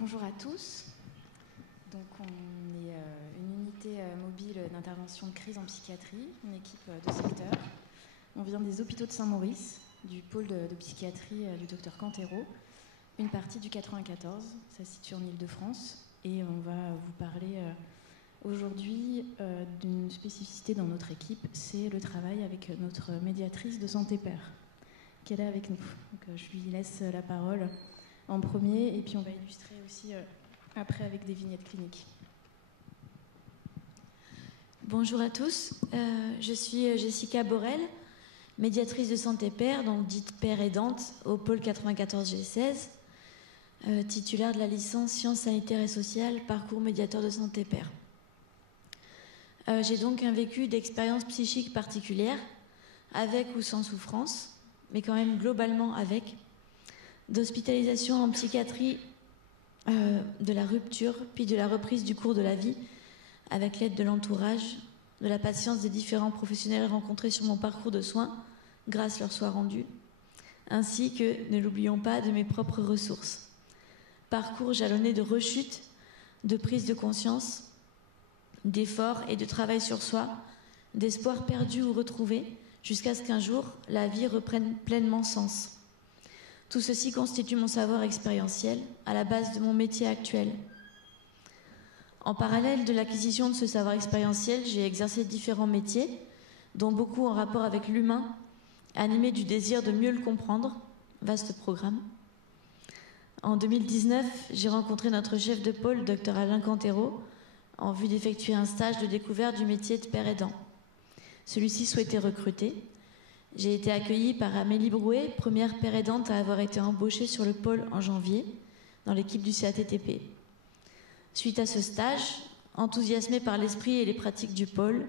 Bonjour à tous. Donc, on est une unité mobile d'intervention de crise en psychiatrie, une équipe de secteur. On vient des hôpitaux de Saint-Maurice, du pôle de psychiatrie du docteur Cantero, une partie du 94, ça se situe en Île-de-France. Et on va vous parler aujourd'hui d'une spécificité dans notre équipe, c'est le travail avec notre médiatrice de santé père, qui est là avec nous. Donc, je lui laisse la parole en premier, et puis on va illustrer aussi après avec des vignettes cliniques. Bonjour à tous, je suis Jessica Borel, médiatrice de santé père, donc dite père aidante au pôle 94 G16, titulaire de la licence sciences sanitaires et sociales, parcours médiateur de santé père. J'ai donc un vécu d'expérience psychique particulière, avec ou sans souffrance, mais quand même globalement avec, d'hospitalisation en psychiatrie, de la rupture, puis de la reprise du cours de la vie, avec l'aide de l'entourage, de la patience des différents professionnels rencontrés sur mon parcours de soins, grâce leur soit rendue, ainsi que, ne l'oublions pas, de mes propres ressources. Parcours jalonné de rechutes, de prise de conscience, d'efforts et de travail sur soi, d'espoirs perdus ou retrouvés, jusqu'à ce qu'un jour, la vie reprenne pleinement sens. Tout ceci constitue mon savoir expérientiel, à la base de mon métier actuel. En parallèle de l'acquisition de ce savoir expérientiel, j'ai exercé différents métiers, dont beaucoup en rapport avec l'humain, animés du désir de mieux le comprendre, vaste programme. En 2019, j'ai rencontré notre chef de pôle, Dr Alain Cantero, en vue d'effectuer un stage de découverte du métier de père aidant. Celui-ci souhaitait recruter. J'ai été accueillie par Amélie Brouet, première père aidante à avoir été embauchée sur le pôle en janvier, dans l'équipe du CATTP. Suite à ce stage, enthousiasmée par l'esprit et les pratiques du pôle,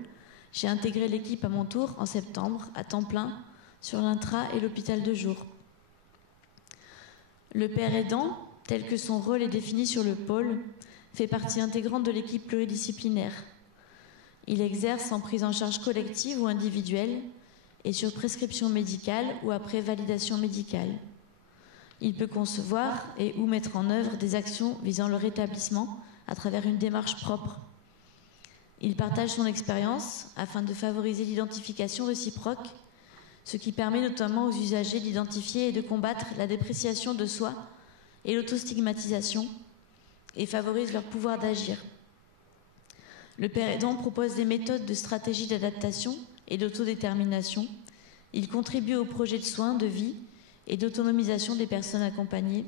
j'ai intégré l'équipe à mon tour en septembre, à temps plein, sur l'intra et l'hôpital de jour. Le père aidant, tel que son rôle est défini sur le pôle, fait partie intégrante de l'équipe pluridisciplinaire. Il exerce en prise en charge collective ou individuelle, et sur prescription médicale ou après validation médicale. Il peut concevoir et ou mettre en œuvre des actions visant le rétablissement à travers une démarche propre. Il partage son expérience afin de favoriser l'identification réciproque, ce qui permet notamment aux usagers d'identifier et de combattre la dépréciation de soi et l'autostigmatisation et favorise leur pouvoir d'agir. Le père aidant propose des méthodes de stratégie d'adaptation et d'autodétermination. Il contribue au projet de soins, de vie et d'autonomisation des personnes accompagnées.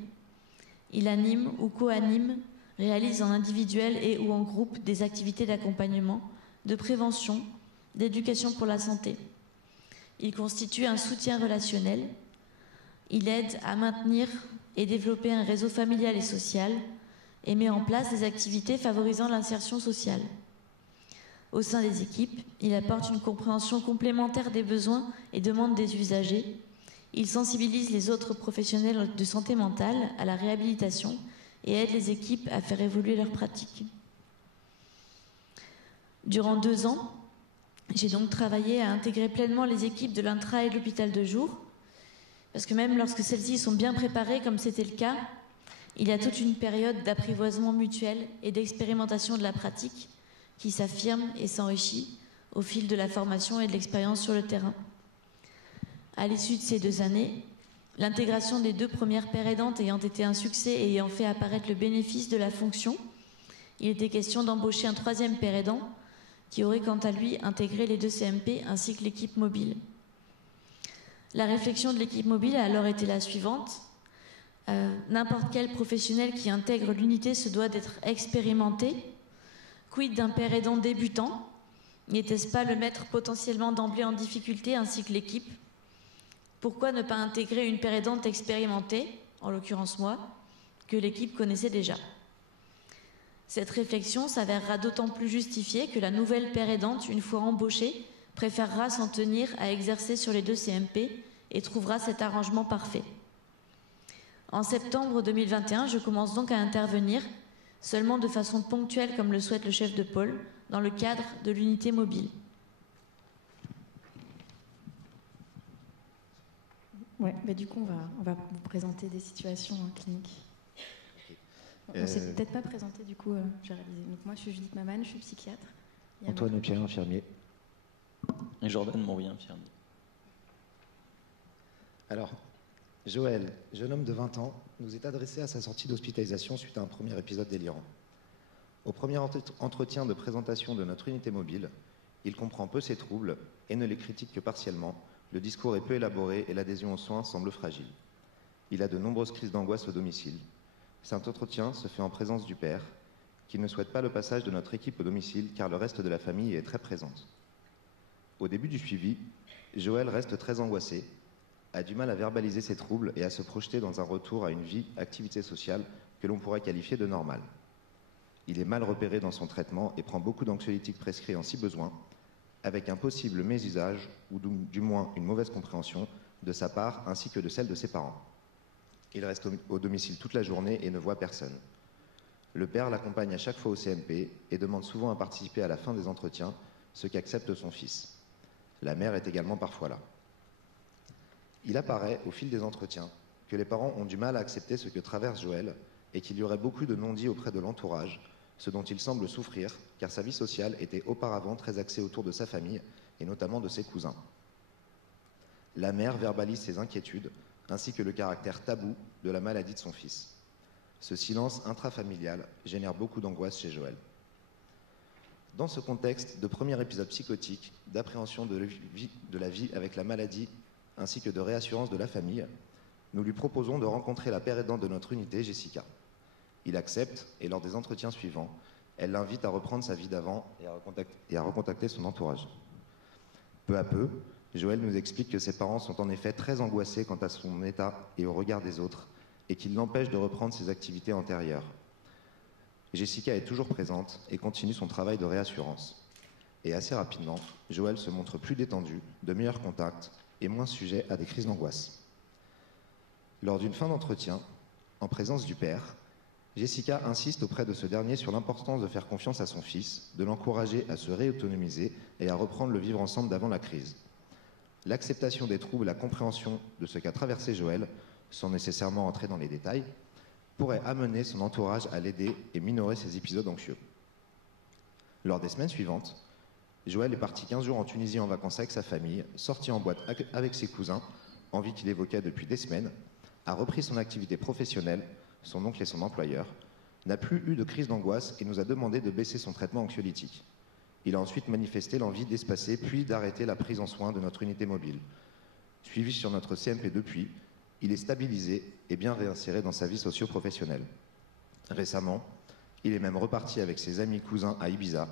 Il anime ou co-anime, réalise en individuel et ou en groupe des activités d'accompagnement, de prévention, d'éducation pour la santé. Il constitue un soutien relationnel. Il aide à maintenir et développer un réseau familial et social et met en place des activités favorisant l'insertion sociale. Au sein des équipes, il apporte une compréhension complémentaire des besoins et demandes des usagers. Il sensibilise les autres professionnels de santé mentale à la réhabilitation et aide les équipes à faire évoluer leurs pratiques. Durant 2 ans, j'ai donc travaillé à intégrer pleinement les équipes de l'intra et de l'hôpital de jour, parce que même lorsque celles-ci sont bien préparées, comme c'était le cas, il y a toute une période d'apprivoisement mutuel et d'expérimentation de la pratique qui s'affirme et s'enrichit au fil de la formation et de l'expérience sur le terrain. À l'issue de ces 2 années, l'intégration des 2 premières pères aidantes ayant été un succès et ayant fait apparaître le bénéfice de la fonction, il était question d'embaucher un 3e père aidant qui aurait quant à lui intégré les 2 CMP ainsi que l'équipe mobile. La réflexion de l'équipe mobile a alors été la suivante. N'importe quel professionnel qui intègre l'unité se doit d'être expérimenté. Quid d'un père aidant débutant? N'était-ce pas le mettre potentiellement d'emblée en difficulté ainsi que l'équipe? Pourquoi ne pas intégrer une père aidante expérimentée, en l'occurrence moi, que l'équipe connaissait déjà? Cette réflexion s'avérera d'autant plus justifiée que la nouvelle père aidante, une fois embauchée, préférera s'en tenir à exercer sur les 2 CMP et trouvera cet arrangement parfait. En septembre 2021, je commence donc à intervenir, seulement de façon ponctuelle comme le souhaite le chef de pôle, dans le cadre de l'unité mobile. Ouais, bah du coup, on va vous présenter des situations cliniques. On ne s'est peut-être pas présenté, du coup, j'ai réalisé. Donc moi, je suis Judith Maman, je suis psychiatre. Antoine Opierre, infirmier. Et Jordan Maury, infirmier. Alors, Joël, jeune homme de 20 ans, nous est adressé à sa sortie d'hospitalisation suite à un premier épisode délirant. Au premier entretien de présentation de notre unité mobile, il comprend peu ses troubles et ne les critique que partiellement. Le discours est peu élaboré et l'adhésion aux soins semble fragile. Il a de nombreuses crises d'angoisse au domicile. Cet entretien se fait en présence du père, qui ne souhaite pas le passage de notre équipe au domicile car le reste de la famille est très présente. Au début du suivi, Joël reste très angoissé, a du mal à verbaliser ses troubles et à se projeter dans un retour à une vie, activité sociale que l'on pourrait qualifier de normale. Il est mal repéré dans son traitement et prend beaucoup d'anxiolytiques prescrits en si besoin, avec un possible mésusage ou du moins une mauvaise compréhension de sa part ainsi que de celle de ses parents. Il reste au domicile toute la journée et ne voit personne. Le père l'accompagne à chaque fois au CMP et demande souvent à participer à la fin des entretiens, ce qu'accepte son fils. La mère est également parfois là. Il apparaît, au fil des entretiens, que les parents ont du mal à accepter ce que traverse Joël et qu'il y aurait beaucoup de non-dits auprès de l'entourage, ce dont il semble souffrir, car sa vie sociale était auparavant très axée autour de sa famille, et notamment de ses cousins. La mère verbalise ses inquiétudes, ainsi que le caractère tabou de la maladie de son fils. Ce silence intrafamilial génère beaucoup d'angoisse chez Joël. Dans ce contexte de premier épisode psychotique, d'appréhension de la vie avec la maladie, ainsi que de réassurance de la famille, nous lui proposons de rencontrer la père aidante de notre unité, Jessica. Il accepte et lors des entretiens suivants, elle l'invite à reprendre sa vie d'avant et à recontacter son entourage. Peu à peu, Joël nous explique que ses parents sont en effet très angoissés quant à son état et au regard des autres et qu'il l'empêche de reprendre ses activités antérieures. Jessica est toujours présente et continue son travail de réassurance. Et assez rapidement, Joël se montre plus détendu, de meilleurs contacts et moins sujet à des crises d'angoisse. Lors d'une fin d'entretien, en présence du père, Jessica insiste auprès de ce dernier sur l'importance de faire confiance à son fils, de l'encourager à se réautonomiser et à reprendre le vivre ensemble d'avant la crise. L'acceptation des troubles, la compréhension de ce qu'a traversé Joël, sans nécessairement entrer dans les détails, pourrait amener son entourage à l'aider et minorer ses épisodes anxieux. Lors des semaines suivantes, Joël est parti 15 jours en Tunisie en vacances avec sa famille, sorti en boîte avec ses cousins, envie qu'il évoquait depuis des semaines, a repris son activité professionnelle, son oncle et son employeur, n'a plus eu de crise d'angoisse et nous a demandé de baisser son traitement anxiolytique. Il a ensuite manifesté l'envie d'espacer puis d'arrêter la prise en soin de notre unité mobile. Suivi sur notre CMP depuis, il est stabilisé et bien réinséré dans sa vie socio-professionnelle. Récemment, il est même reparti avec ses amis cousins à Ibiza.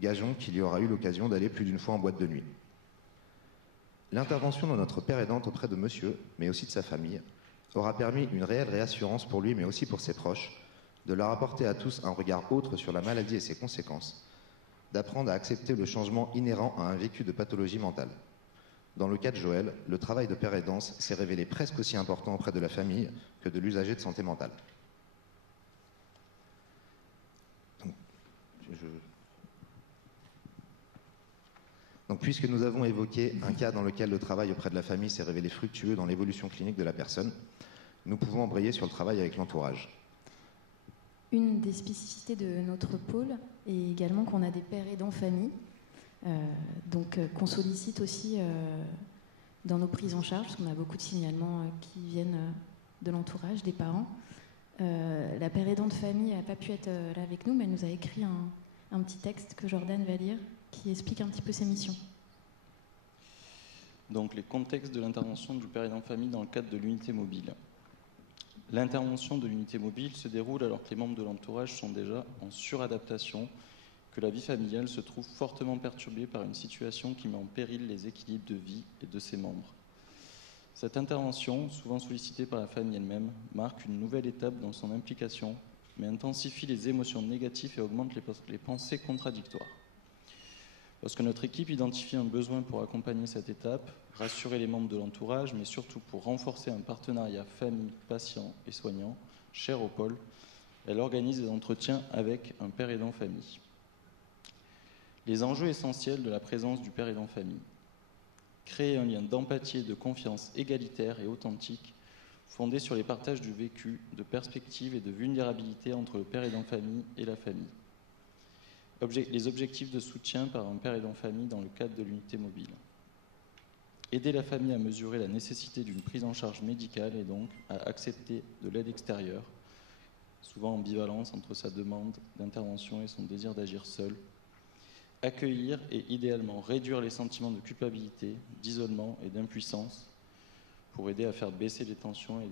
Gageons qu'il y aura eu l'occasion d'aller plus d'une fois en boîte de nuit. L'intervention de notre père aidante auprès de monsieur, mais aussi de sa famille, aura permis une réelle réassurance pour lui, mais aussi pour ses proches, de leur apporter à tous un regard autre sur la maladie et ses conséquences, d'apprendre à accepter le changement inhérent à un vécu de pathologie mentale. Dans le cas de Joël, le travail de père aidance s'est révélé presque aussi important auprès de la famille que de l'usager de santé mentale. Donc, puisque nous avons évoqué un cas dans lequel le travail auprès de la famille s'est révélé fructueux dans l'évolution clinique de la personne, nous pouvons embrayer sur le travail avec l'entourage. Une des spécificités de notre pôle est également qu'on a des pères aidants famille, qu'on sollicite aussi dans nos prises en charge, parce qu'on a beaucoup de signalements qui viennent de l'entourage, des parents. La père aidante famille n'a pas pu être là avec nous, mais elle nous a écrit un petit texte que Jordan va lire, qui explique un petit peu ses missions. Donc, les contextes de l'intervention du père aidant famille dans le cadre de l'unité mobile. L'intervention de l'unité mobile se déroule alors que les membres de l'entourage sont déjà en suradaptation, que la vie familiale se trouve fortement perturbée par une situation qui met en péril les équilibres de vie et de ses membres. Cette intervention, souvent sollicitée par la famille elle-même, marque une nouvelle étape dans son implication, mais intensifie les émotions négatives et augmente les pensées contradictoires. Lorsque notre équipe identifie un besoin pour accompagner cette étape, rassurer les membres de l'entourage, mais surtout pour renforcer un partenariat famille, patient et soignant, cher au pôle, elle organise des entretiens avec un père aidant famille. Les enjeux essentiels de la présence du père aidant famille. Créer un lien d'empathie et de confiance égalitaire et authentique, fondée sur les partages du vécu, de perspectives et de vulnérabilité entre le père aidant famille et la famille. Les objectifs de soutien par un père aidant famille dans le cadre de l'unité mobile. Aider la famille à mesurer la nécessité d'une prise en charge médicale et donc à accepter de l'aide extérieure, souvent ambivalence entre sa demande d'intervention et son désir d'agir seul. Accueillir et idéalement réduire les sentiments de culpabilité, d'isolement et d'impuissance pour aider à faire baisser les tensions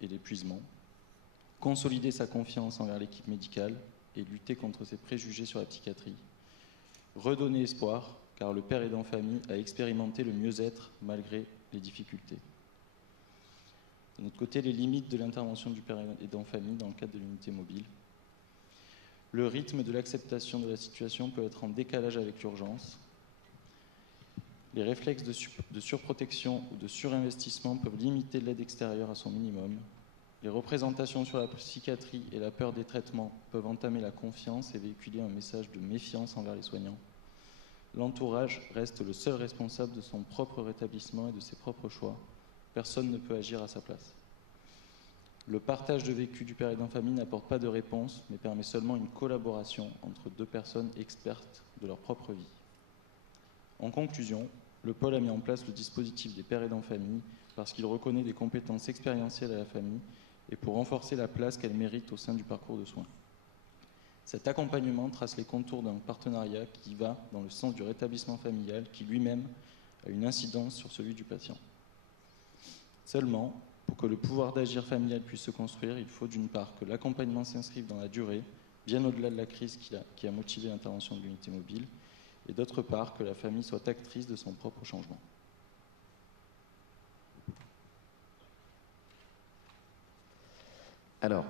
et l'épuisement. Consolider sa confiance envers l'équipe médicale et lutter contre ses préjugés sur la psychiatrie. Redonner espoir, car le père aidant famille a expérimenté le mieux-être malgré les difficultés. De notre côté, les limites de l'intervention du père aidant famille dans le cadre de l'unité mobile. Le rythme de l'acceptation de la situation peut être en décalage avec l'urgence. Les réflexes de surprotection ou de surinvestissement peuvent limiter l'aide extérieure à son minimum. Les représentations sur la psychiatrie et la peur des traitements peuvent entamer la confiance et véhiculer un message de méfiance envers les soignants. L'entourage reste le seul responsable de son propre rétablissement et de ses propres choix. Personne ne peut agir à sa place. Le partage de vécu du père aidant famille n'apporte pas de réponse, mais permet seulement une collaboration entre deux personnes expertes de leur propre vie. En conclusion, le pôle a mis en place le dispositif des pères aidants famille parce qu'il reconnaît des compétences expérientielles à la famille et pour renforcer la place qu'elle mérite au sein du parcours de soins. Cet accompagnement trace les contours d'un partenariat qui va dans le sens du rétablissement familial qui lui-même a une incidence sur celui du patient. Seulement, pour que le pouvoir d'agir familial puisse se construire, il faut d'une part que l'accompagnement s'inscrive dans la durée, bien au-delà de la crise qui a motivé l'intervention de l'unité mobile, et d'autre part que la famille soit actrice de son propre changement. Alors,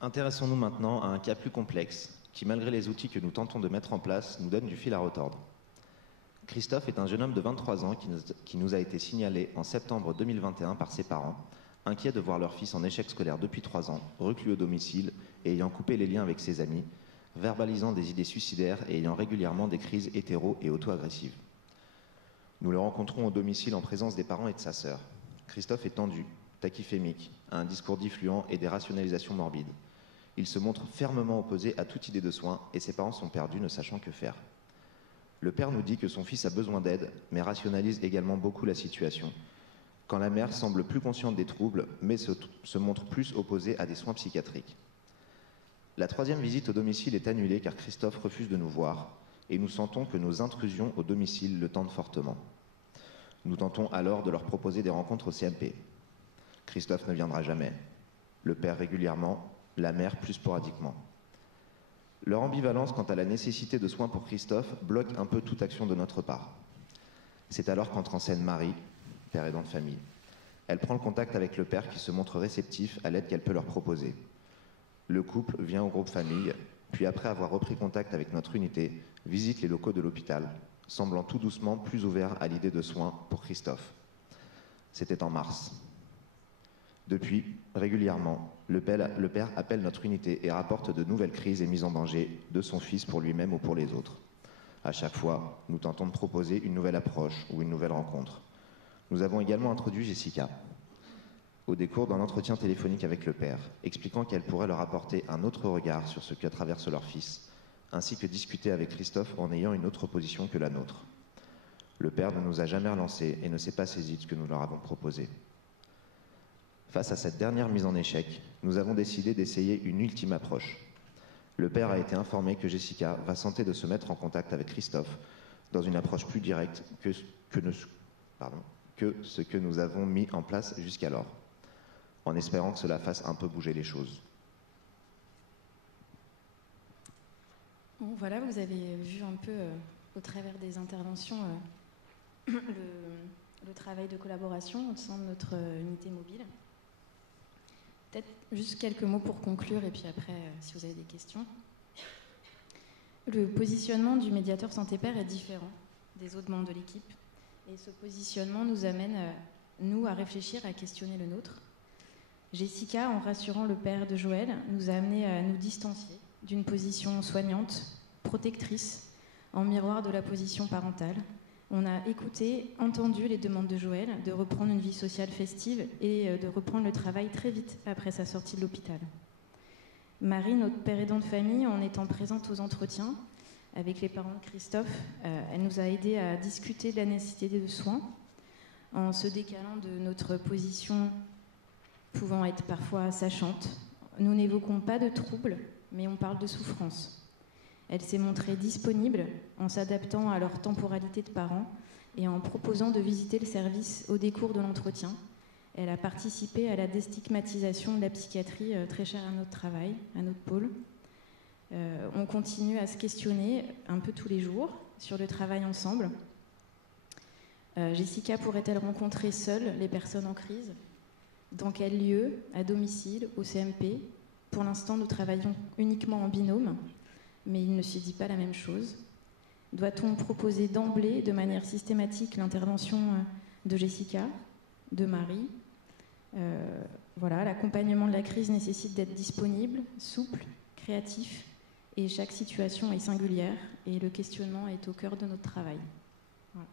intéressons-nous maintenant à un cas plus complexe, qui malgré les outils que nous tentons de mettre en place, nous donne du fil à retordre. Christophe est un jeune homme de 23 ans qui nous a été signalé en septembre 2021 par ses parents, inquiets de voir leur fils en échec scolaire depuis 3 ans, reclus au domicile et ayant coupé les liens avec ses amis, verbalisant des idées suicidaires et ayant régulièrement des crises hétéro- et auto-agressives. Nous le rencontrons au domicile en présence des parents et de sa sœur. Christophe est tendu, tachyphémique, a un discours diffluent et des rationalisations morbides. Il se montre fermement opposé à toute idée de soins et ses parents sont perdus, ne sachant que faire. Le père nous dit que son fils a besoin d'aide, mais rationalise également beaucoup la situation. Quand la mère semble plus consciente des troubles, mais se montre plus opposée à des soins psychiatriques. La 3e visite au domicile est annulée car Christophe refuse de nous voir et nous sentons que nos intrusions au domicile le tentent fortement. Nous tentons alors de leur proposer des rencontres au CMP. Christophe ne viendra jamais. Le père régulièrement, la mère plus sporadiquement. Leur ambivalence quant à la nécessité de soins pour Christophe bloque un peu toute action de notre part. C'est alors qu'entre en scène Marie, père aidant de famille. Elle prend le contact avec le père qui se montre réceptif à l'aide qu'elle peut leur proposer. Le couple vient au groupe famille, puis après avoir repris contact avec notre unité, visite les locaux de l'hôpital, semblant tout doucement plus ouvert à l'idée de soins pour Christophe. C'était en mars. Depuis, régulièrement, le père appelle notre unité et rapporte de nouvelles crises et mises en danger de son fils pour lui-même ou pour les autres. À chaque fois, nous tentons de proposer une nouvelle approche ou une nouvelle rencontre. Nous avons également introduit Jessica au décours d'un entretien téléphonique avec le père, expliquant qu'elle pourrait leur apporter un autre regard sur ce que traverse leur fils, ainsi que discuter avec Christophe en ayant une autre position que la nôtre. Le père ne nous a jamais relancés et ne s'est pas saisi de ce que nous leur avons proposé. Face à cette dernière mise en échec, nous avons décidé d'essayer une ultime approche. Le père a été informé que Jessica va tenter de se mettre en contact avec Christophe dans une approche plus directe que ce que nous avons mis en place jusqu'alors, en espérant que cela fasse un peu bouger les choses. Bon, voilà, vous avez vu un peu au travers des interventions le travail de collaboration au sein de notre unité mobile. Peut-être juste quelques mots pour conclure et puis après, si vous avez des questions. Le positionnement du médiateur santé-père est différent des autres membres de l'équipe. Et ce positionnement nous amène, nous, à réfléchir, à questionner le nôtre. Jessica, en rassurant le père de Joël, nous a amené à nous distancier d'une position soignante, protectrice, en miroir de la position parentale, On a écouté, entendu les demandes de Joël de reprendre une vie sociale festive et de reprendre le travail très vite après sa sortie de l'hôpital. Marie, notre père aidant de famille, en étant présente aux entretiens avec les parents de Christophe, elle nous a aidés à discuter de la nécessité de soins en se décalant de notre position pouvant être parfois sachante. Nous n'évoquons pas de troubles, mais on parle de souffrance. Elle s'est montrée disponible en s'adaptant à leur temporalité de parents et en proposant de visiter le service au décours de l'entretien. Elle a participé à la déstigmatisation de la psychiatrie très chère à notre travail, à notre pôle. On continue à se questionner un peu tous les jours sur le travail ensemble. Jessica pourrait-elle rencontrer seule les personnes en crise? Dans quel lieu? À domicile? Au CMP? Pour l'instant, nous travaillons uniquement en binôme, mais il ne se dit pas la même chose. Doit-on proposer d'emblée, de manière systématique, l'intervention de Jessica, de Marie? Voilà, l'accompagnement de la crise nécessite d'être disponible, souple, créatif, et chaque situation est singulière, et le questionnement est au cœur de notre travail. Voilà.